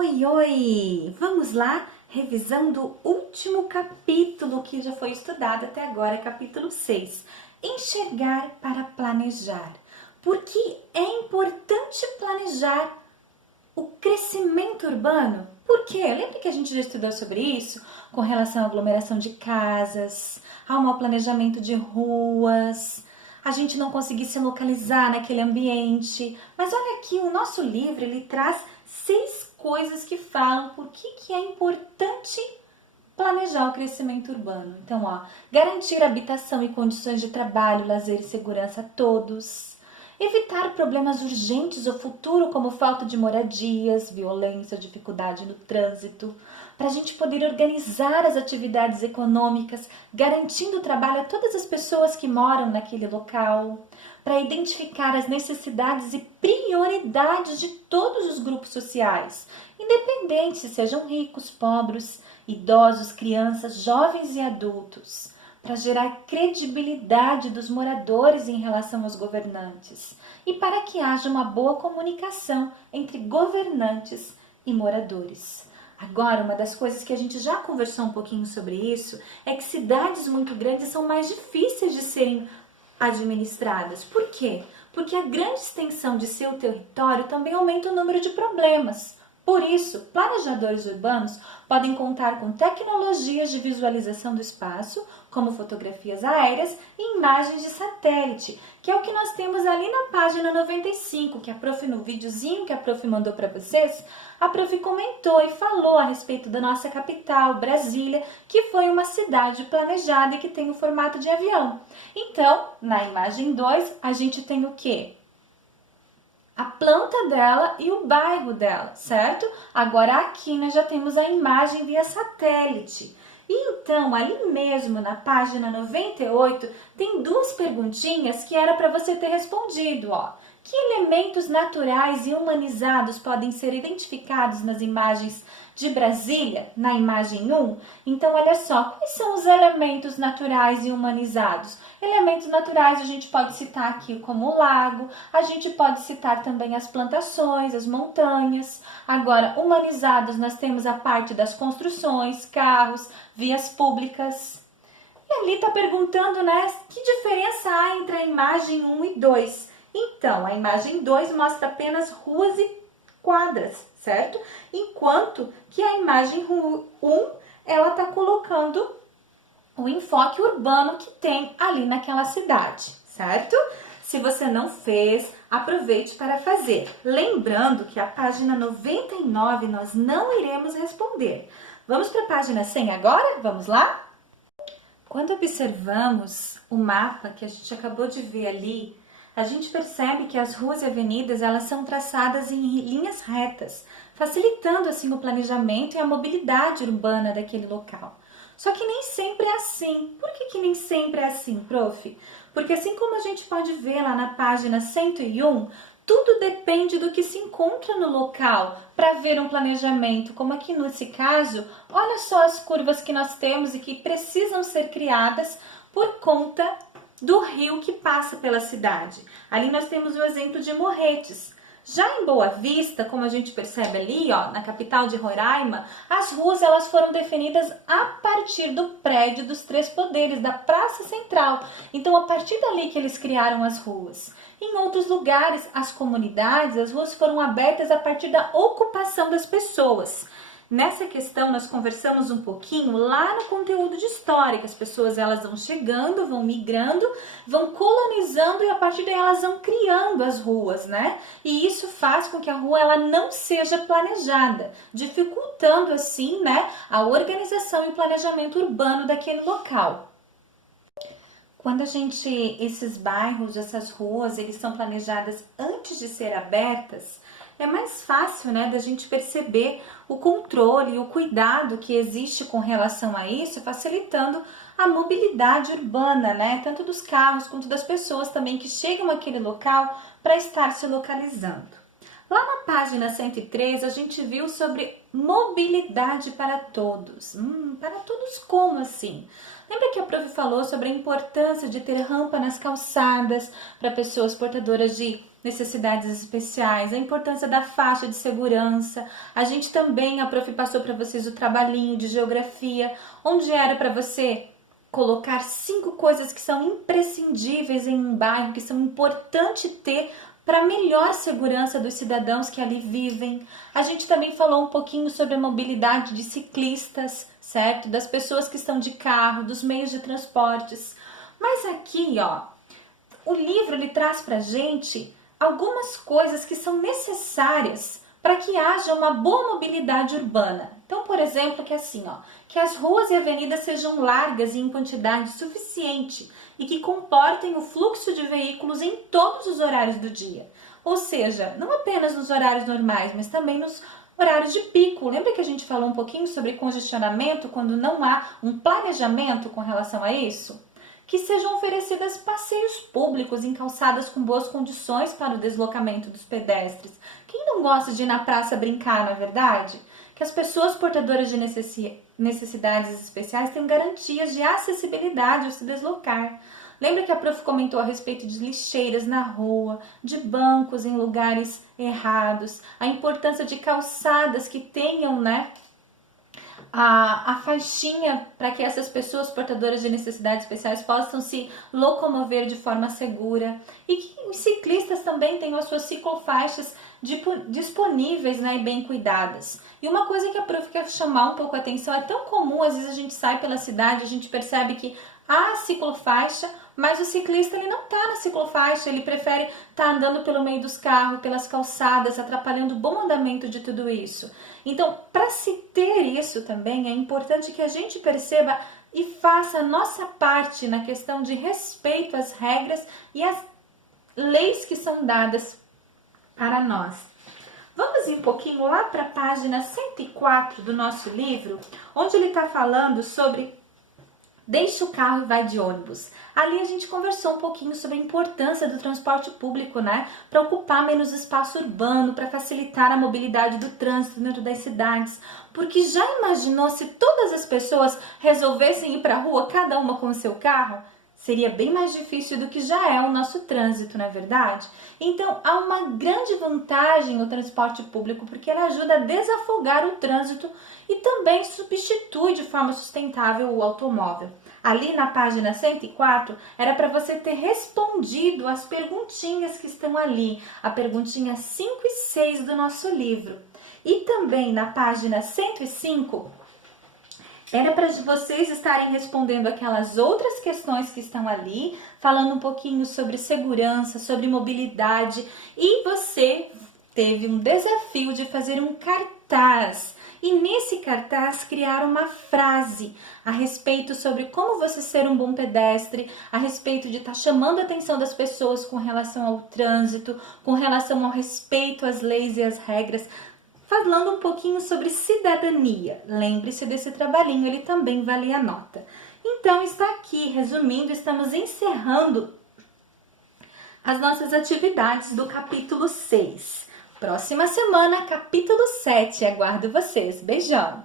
Oi, oi! Vamos lá? Revisando o último capítulo que já foi estudado até agora, capítulo 6. Enxergar para planejar. Por que é importante planejar o crescimento urbano? Por quê? Lembra que a gente já estudou sobre isso? Com relação à aglomeração de casas, ao mau planejamento de ruas, a gente não conseguir se localizar naquele ambiente. Mas olha aqui, o nosso livro, ele traz 6 coisas que falam por que é importante planejar o crescimento urbano. Então, garantir habitação e condições de trabalho, lazer e segurança a todos. Evitar problemas urgentes ou futuro, como falta de moradias, violência, dificuldade no trânsito, para a gente poder organizar as atividades econômicas, garantindo trabalho a todas as pessoas que moram naquele local, para identificar as necessidades e prioridades de todos os grupos sociais, independente se sejam ricos, pobres, idosos, crianças, jovens e adultos, para gerar credibilidade dos moradores em relação aos governantes e para que haja uma boa comunicação entre governantes e moradores. Agora, uma das coisas que a gente já conversou um pouquinho sobre isso é que cidades muito grandes são mais difíceis de serem administradas. Por quê? Porque a grande extensão de seu território também aumenta o número de problemas. Por isso, planejadores urbanos podem contar com tecnologias de visualização do espaço, como fotografias aéreas e imagens de satélite, que é o que nós temos ali na página 95, que a prof, no videozinho que a prof mandou para vocês, a prof comentou e falou a respeito da nossa capital, Brasília, que foi uma cidade planejada e que tem o formato de avião. Então, na imagem 2, a gente tem o quê? A planta dela e o bairro dela, certo? Agora aqui nós já temos a imagem via satélite. E então, ali mesmo na página 98, tem 2 perguntinhas que era para você ter respondido, ó. Que elementos naturais e humanizados podem ser identificados nas imagens de Brasília, na imagem 1? Então, olha só, quais são os elementos naturais e humanizados? Elementos naturais a gente pode citar aqui como o lago, a gente pode citar também as plantações, as montanhas. Agora, humanizados, nós temos a parte das construções, carros, vias públicas. E ali está perguntando, né, que diferença há entre a imagem 1 e 2? Então, a imagem 2 mostra apenas ruas e quadras, certo? Enquanto que a imagem 1, ela está colocando o enfoque urbano que tem ali naquela cidade, certo? Se você não fez, aproveite para fazer. Lembrando que a página 99 nós não iremos responder. Vamos para a página 100 agora? Vamos lá? Quando observamos o mapa que a gente acabou de ver ali, a gente percebe que as ruas e avenidas elas são traçadas em linhas retas, facilitando assim o planejamento e a mobilidade urbana daquele local. Só que nem sempre é assim. Por que nem sempre é assim, prof? Porque assim como a gente pode ver lá na página 101, tudo depende do que se encontra no local para ver um planejamento. Como aqui nesse caso, olha só as curvas que nós temos e que precisam ser criadas por conta do rio que passa pela cidade. Ali nós temos o exemplo de Morretes. Já em Boa Vista, como a gente percebe ali, ó, na capital de Roraima, as ruas elas foram definidas a partir do prédio dos 3 poderes, da Praça Central. Então, a partir dali que eles criaram as ruas. Em outros lugares, as comunidades, as ruas foram abertas a partir da ocupação das pessoas. Nessa questão, nós conversamos um pouquinho lá no conteúdo de história, que as pessoas elas vão chegando, vão migrando, vão colonizando e a partir daí elas vão criando as ruas, né? E isso faz com que a rua ela não seja planejada, dificultando assim, né, a organização e o planejamento urbano daquele local. Quando esses bairros, essas ruas, eles são planejadas antes de ser abertas, é mais fácil, né, da gente perceber o controle e o cuidado que existe com relação a isso, facilitando a mobilidade urbana, né, tanto dos carros quanto das pessoas também que chegam àquele local para estar se localizando. Lá na página 103, a gente viu sobre mobilidade para todos. Para todos como assim? Lembra que a prof falou sobre a importância de ter rampa nas calçadas para pessoas portadoras de necessidades especiais, a importância da faixa de segurança. A gente também, a prof passou para vocês o trabalhinho de geografia, onde era para você colocar 5 coisas que são imprescindíveis em um bairro, que são importantes ter para melhor segurança dos cidadãos que ali vivem. A gente também falou um pouquinho sobre a mobilidade de ciclistas, certo? Das pessoas que estão de carro, dos meios de transportes. Mas aqui, ó, o livro ele traz pra gente algumas coisas que são necessárias para que haja uma boa mobilidade urbana. Então, por exemplo, que assim, ó, que as ruas e avenidas sejam largas e em quantidade suficiente e que comportem o fluxo de veículos em todos os horários do dia. Ou seja, não apenas nos horários normais, mas também nos horários de pico. Lembra que a gente falou um pouquinho sobre congestionamento quando não há um planejamento com relação a isso? Que sejam oferecidas passeios públicos em calçadas com boas condições para o deslocamento dos pedestres. Quem não gosta de ir na praça brincar, não é verdade? Que as pessoas portadoras de necessidades especiais tenham garantias de acessibilidade ao se deslocar. Lembra que a prof comentou a respeito de lixeiras na rua, de bancos em lugares errados, a importância de calçadas que tenham, a faixinha para que essas pessoas portadoras de necessidades especiais possam se locomover de forma segura e que os ciclistas também tenham as suas ciclofaixas disponíveis, e bem cuidadas. E uma coisa que a prof quer chamar um pouco a atenção, é tão comum, às vezes a gente sai pela cidade, a gente percebe que há ciclofaixa, mas o ciclista ele não está na ciclofaixa, ele prefere estar andando pelo meio dos carros, pelas calçadas, atrapalhando o bom andamento de tudo isso. Então, para se ter isso também, é importante que a gente perceba e faça a nossa parte na questão de respeito às regras e às leis que são dadas para nós. Vamos ir um pouquinho lá para a página 104 do nosso livro, onde ele está falando sobre deixa o carro e vai de ônibus. Ali a gente conversou um pouquinho sobre a importância do transporte público, para ocupar menos espaço urbano, para facilitar a mobilidade do trânsito dentro das cidades. Porque já imaginou se todas as pessoas resolvessem ir para a rua, cada uma com o seu carro? Seria bem mais difícil do que já é o nosso trânsito, não é verdade? Então, há uma grande vantagem no transporte público, porque ela ajuda a desafogar o trânsito e também substitui de forma sustentável o automóvel. Ali na página 104, era para você ter respondido as perguntinhas que estão ali, a perguntinha 5 e 6 do nosso livro. E também na página 105, era para vocês estarem respondendo aquelas outras questões que estão ali, falando um pouquinho sobre segurança, sobre mobilidade, e você teve um desafio de fazer um cartaz. E nesse cartaz criar uma frase a respeito sobre como você ser um bom pedestre, a respeito de estar chamando a atenção das pessoas com relação ao trânsito, com relação ao respeito às leis e às regras, falando um pouquinho sobre cidadania. Lembre-se desse trabalhinho, ele também vale a nota. Então, está aqui, resumindo, estamos encerrando as nossas atividades do capítulo 6. Próxima semana, capítulo 7. Aguardo vocês. Beijão!